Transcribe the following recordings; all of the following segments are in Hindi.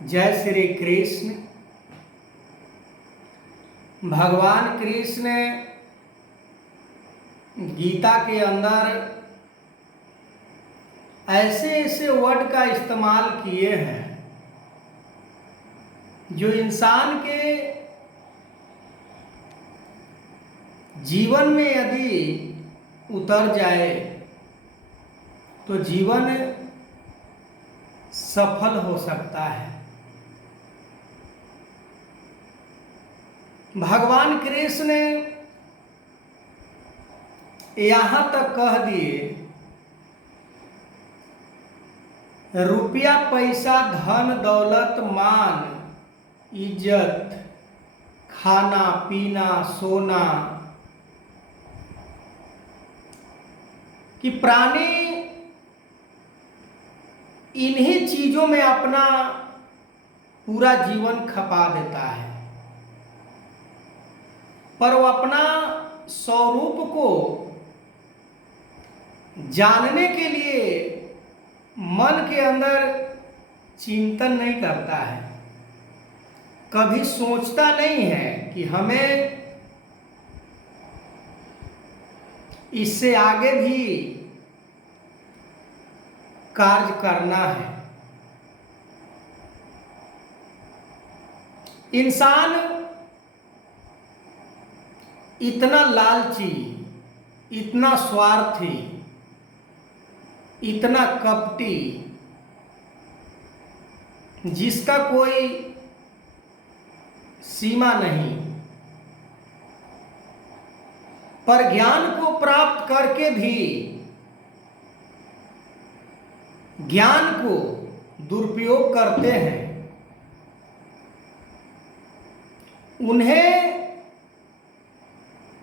जय श्री कृष्ण। भगवान कृष्ण गीता के अंदर ऐसे ऐसे वर्ड का इस्तेमाल किए हैं जो इंसान के जीवन में यदि उतर जाए तो जीवन सफल हो सकता है। भगवान कृष्ण ने यहाँ तक कह दिए, रुपया पैसा धन दौलत मान इज्जत खाना पीना सोना, कि प्राणी इन्हीं चीजों में अपना पूरा जीवन खपा देता है, पर वो अपना स्वरूप को जानने के लिए मन के अंदर चिंतन नहीं करता है, कभी सोचता नहीं है कि हमें इससे आगे भी कार्य करना है। इंसान इतना लालची, इतना स्वार्थी, इतना कपटी, जिसका कोई सीमा नहीं, पर ज्ञान को प्राप्त करके भी ज्ञान को दुरुपयोग करते हैं। उन्हें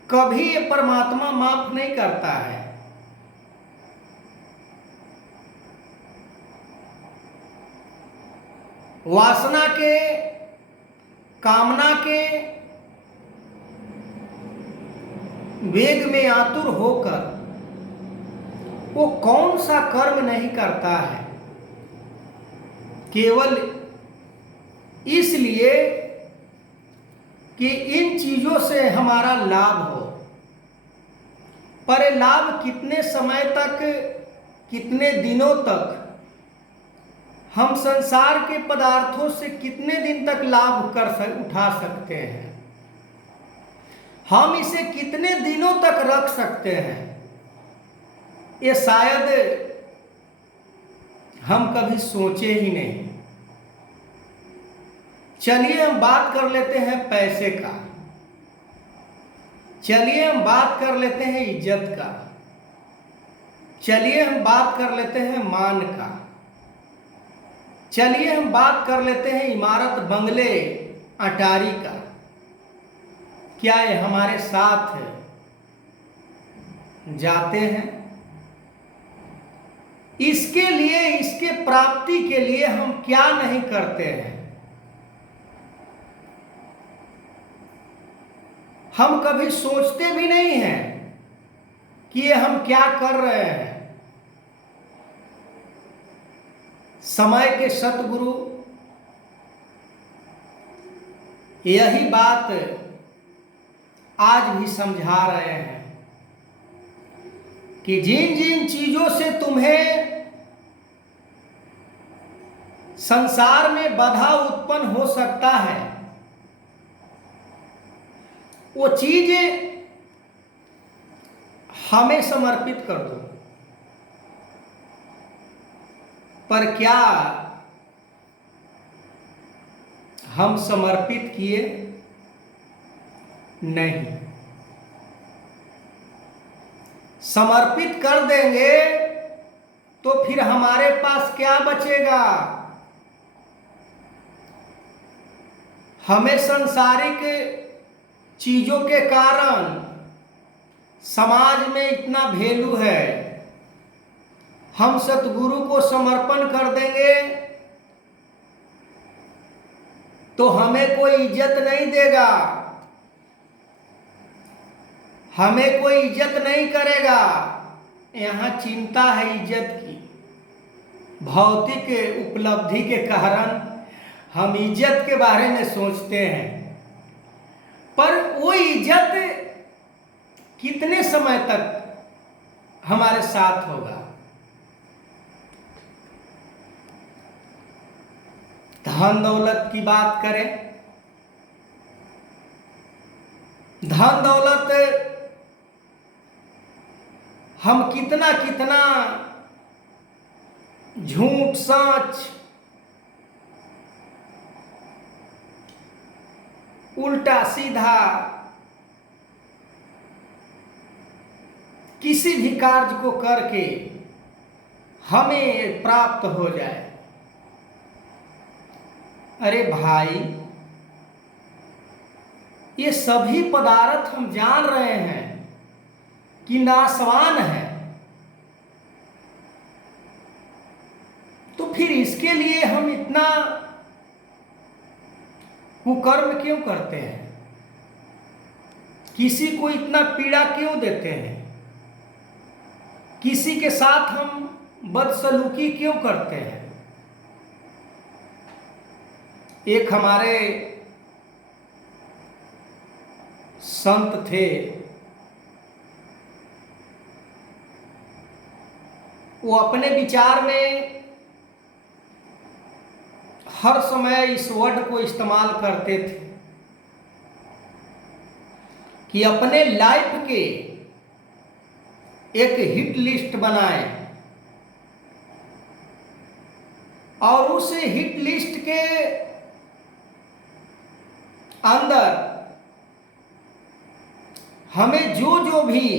कभी ये परमात्मा माफ नहीं करता है। वासना के, कामना के वेग में आतुर होकर वो कौन सा कर्म नहीं करता है, केवल इसलिए कि इन चीजों से हमारा लाभ हो। पर ये लाभ कितने समय तक, कितने दिनों तक, हम संसार के पदार्थों से कितने दिन तक लाभ उठा सकते हैं, हम इसे कितने दिनों तक रख सकते हैं, ये शायद हम कभी सोचे ही नहीं। चलिए हम बात कर लेते हैं पैसे का, चलिए हम बात कर लेते हैं इज्जत का, चलिए हम बात कर लेते हैं मान का, चलिए हम बात कर लेते हैं इमारत बंगले अटारी का। क्या ये हमारे साथ जाते हैं? इसके लिए, इसके प्राप्ति के लिए हम क्या नहीं करते हैं? हम कभी सोचते भी नहीं हैं कि ये हम क्या कर रहे हैं। समय के सतगुरु यही बात आज भी समझा रहे हैं कि जिन जिन चीजों से तुम्हें संसार में बाधा उत्पन्न हो सकता है, वो चीज हमें समर्पित कर दो। पर क्या हम समर्पित किए? नहीं। समर्पित कर देंगे तो फिर हमारे पास क्या बचेगा? हमें सांसारिक चीजों के कारण समाज में इतना वैल्यू है, हम सतगुरु को समर्पण कर देंगे तो हमें कोई इज्जत नहीं देगा, हमें कोई इज्जत नहीं करेगा। यहाँ चिंता है इज्जत की, भौतिक उपलब्धि के कारण हम इज्जत के बारे में सोचते हैं, पर वो इज्जत कितने समय तक हमारे साथ होगा। धन दौलत की बात करें, धन दौलत हम कितना कितना झूठ सच, उल्टा सीधा किसी भी कार्य को करके हमें प्राप्त हो जाए। अरे भाई, ये सभी पदार्थ हम जान रहे हैं कि नाशवान है, तो फिर इसके लिए हम इतना कुकर्म क्यों करते हैं? किसी को इतना पीड़ा क्यों देते हैं? किसी के साथ हम बदसलूकी क्यों करते हैं? एक हमारे संत थे, वो अपने विचार में हर समय इस वर्ड को इस्तेमाल करते थे कि अपने लाइफ के एक हिट लिस्ट बनाएं और उस हिट लिस्ट के अंदर हमें जो जो भी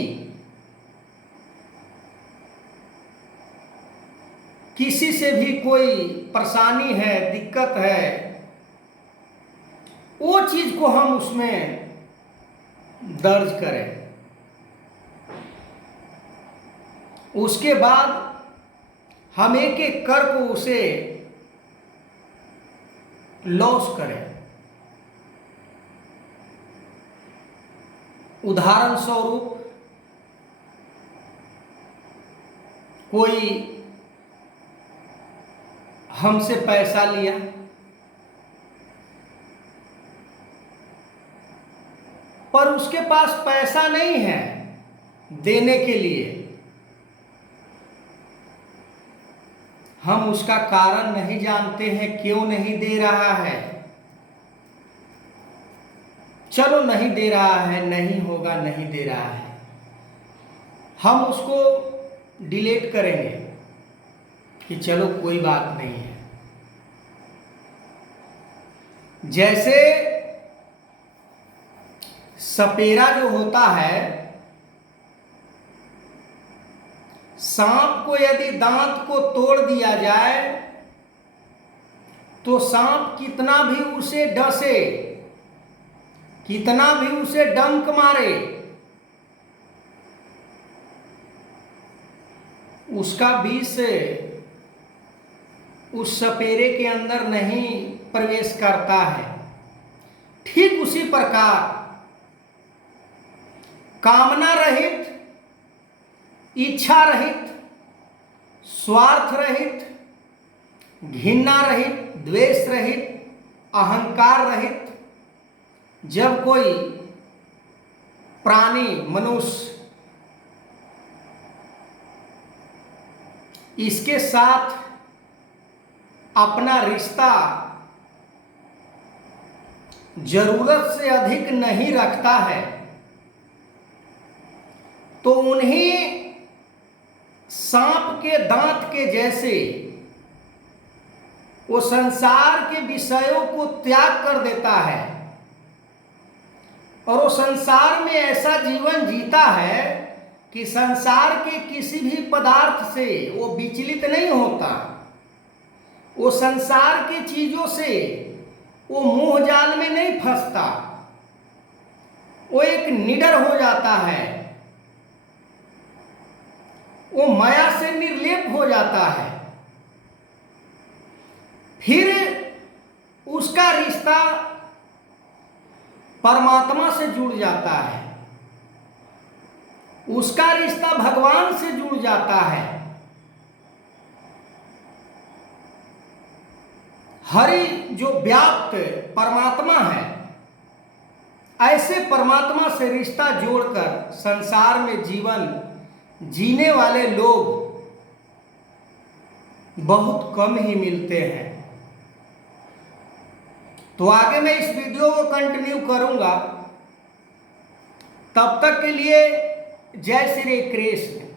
किसी से भी कोई परेशानी है, दिक्कत है, वो चीज को हम उसमें दर्ज करें। उसके बाद हम एक एक कर को उसे लॉस करें। उदाहरण स्वरूप, कोई हमसे पैसा लिया, पर उसके पास पैसा नहीं है देने के लिए, हम उसका कारण नहीं जानते हैं क्यों नहीं दे रहा है। चलो नहीं दे रहा है, नहीं होगा, नहीं दे रहा है, हम उसको डिलीट करेंगे कि चलो कोई बात नहीं है। जैसे सपेरा जो होता है, सांप को यदि दांत को तोड़ दिया जाए तो सांप कितना भी उसे डसे, कितना भी उसे डंक मारे, उसका विष उस सपेरे के अंदर नहीं प्रवेश करता है। ठीक उसी प्रकार कामना रहित, इच्छा रहित, स्वार्थ रहित, घृणा रहित, द्वेष रहित, अहंकार रहित जब कोई प्राणी, मनुष्य इसके साथ अपना रिश्ता जरूरत से अधिक नहीं रखता है, तो उन्हीं सांप के दांत के जैसे वो संसार के विषयों को त्याग कर देता है और वो संसार में ऐसा जीवन जीता है कि संसार के किसी भी पदार्थ से वो विचलित नहीं होता, वो संसार की चीजों से वो मोह जाल में नहीं फंसता, वो एक निडर हो जाता है, वो माया से निर्लेप हो जाता है। फिर उसका रिश्ता परमात्मा से जुड़ जाता है, उसका रिश्ता भगवान से जुड़ जाता है। हरि जो व्याप्त परमात्मा है, ऐसे परमात्मा से रिश्ता जोड़कर संसार में जीवन जीने वाले लोग बहुत कम ही मिलते हैं। तो आगे मैं इस वीडियो को कंटिन्यू करूंगा। तब तक के लिए जय श्री कृष्ण।